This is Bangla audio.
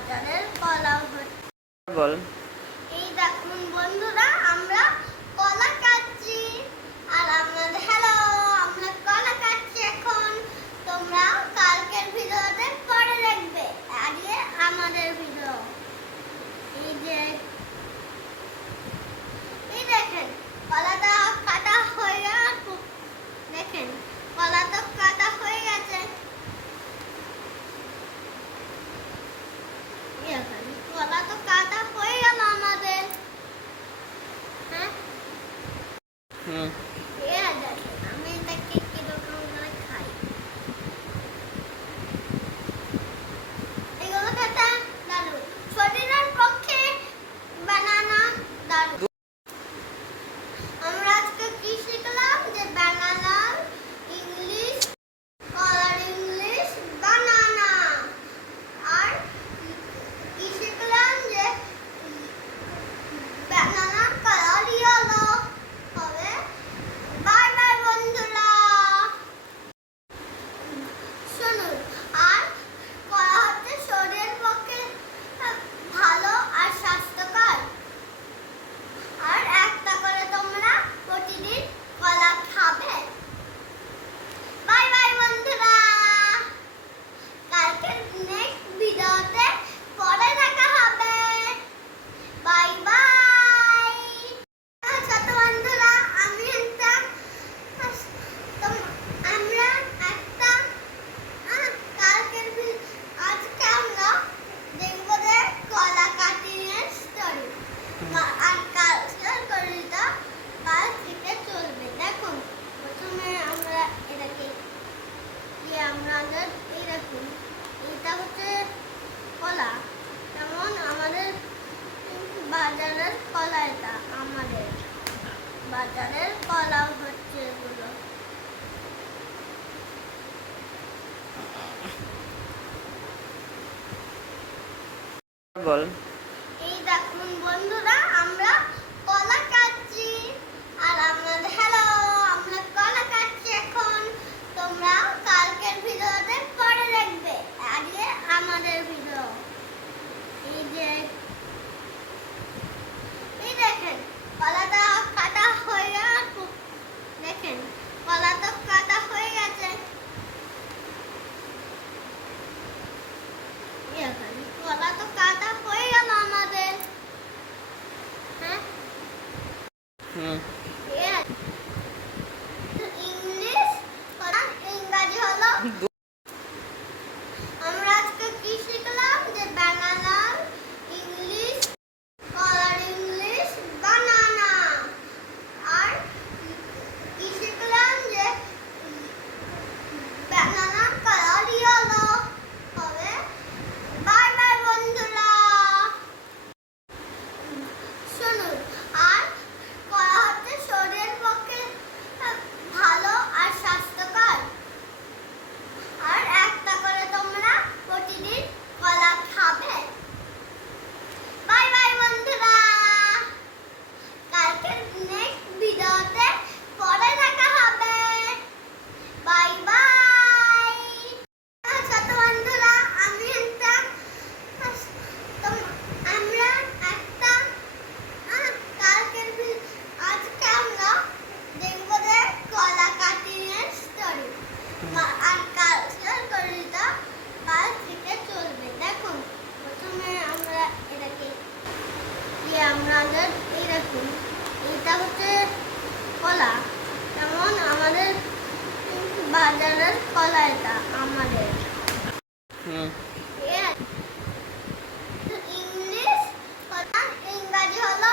বাজারের কলা বল। এই দেখুন বন্ধুরা, আমরা কলা কাটছি। আর আমাদের হ্যালো, আমরা কলা কাটছি এখন। তোমরা কালকের ভিডিওতে পরে দেখবে, আগে আমাদের ভিডিও। এই যে এই দেখেন কলাটা কাটা হয়ে গেল। দেখেন কলা তো কাটা হয়ে গেছে। কলা তো কাটা হয়ে গেল আমাদের। হ্যাঁ, দেখেন আমি এটাকে কিরকম করে খাই। এগুলো খেতে দারুণ, শরীরের পক্ষে বানানা দারুণ। আমরা আজকে কি শিখলাম? যে বানানা ইংলিশ, কলার ইংলিশ বানানা। আর কি শিখলাম? যে বানানা কালার ইয়েলো হবে। বাই বাই বন্ধুরা। শুনুন, আর কলা হচ্ছে শরীরের পক্ষে ভালো আর স্বাস্থ্যকর। আর একটা করে তোমরা প্রতিদিন কলা খাবে। বাই বাই বন্ধুরা। কালকের নেক্সট ভিডিওতে পরে দেখা হবে। Bye bye. ছোট বন্ধুরা, আমরা একটা কালকের আজকে আমরা দেখবো যে কলা কাটিংয়ের স্টোরি। আর কালটা কাল থেকে চলবে। দেখুন, প্রথমে আমরা এটাকে আমাদের এই দেখুন, এটা হচ্ছে কলা। যেমন আমাদের বাজারের কলা, এটা আমাদের বাজারের কলা হচ্ছে এগুলো। বল। এই দেখুন বন্ধুরা, আমরা কলা কাটছি। আর আমাদের হ্যালো, আমরা কলা কাটছি এখন। তোমরা কালকের ভিডিওতে পরে দেখবে, আগে আমাদের ভিডিও। এই যে এই দেখেন কলাটা কাটা হয়ে গেল। দেখেন কলা তো কাটা হয়ে গেছে। কলা তো কাটা হয়ে গেল আমাদের। হ্যাঁ, ইংলিশ কলা ইংরাজি হলো। আমরা আজকে কি শিখলাম? যে বানানা ইংলিশ, কলার ইংলিশ বানানা। আর কি শিখলাম? যে বানানা কালার ইয়েলো হবে। বাই বাই বন্ধুরা। শুনুন, আর কলা হচ্ছে শরীরের পক্ষে ভালো আর স্বাস্থ্যকর। আর একটা করে তোমরা প্রতিদিন কলা খাবে। বাই বাই বন্ধুরা। কালকের নেক্সট ভিডিওতে পরে দেখা হবে। Bye bye. ছোট বন্ধুরা, আমরা একটা কালকের আজকে আমরা দেখবো যে কলা কাটিংয়ের স্টোরি। আর কালটা কাল থেকে চলবে। দেখুন, প্রথমে আমরা এটাকে আমাদের এই দেখুন, এটা হচ্ছে কলা। যেমন আমাদের বাজারের কলা, এটা আমাদের ইংলিশ কলা ইংরাজি হলো।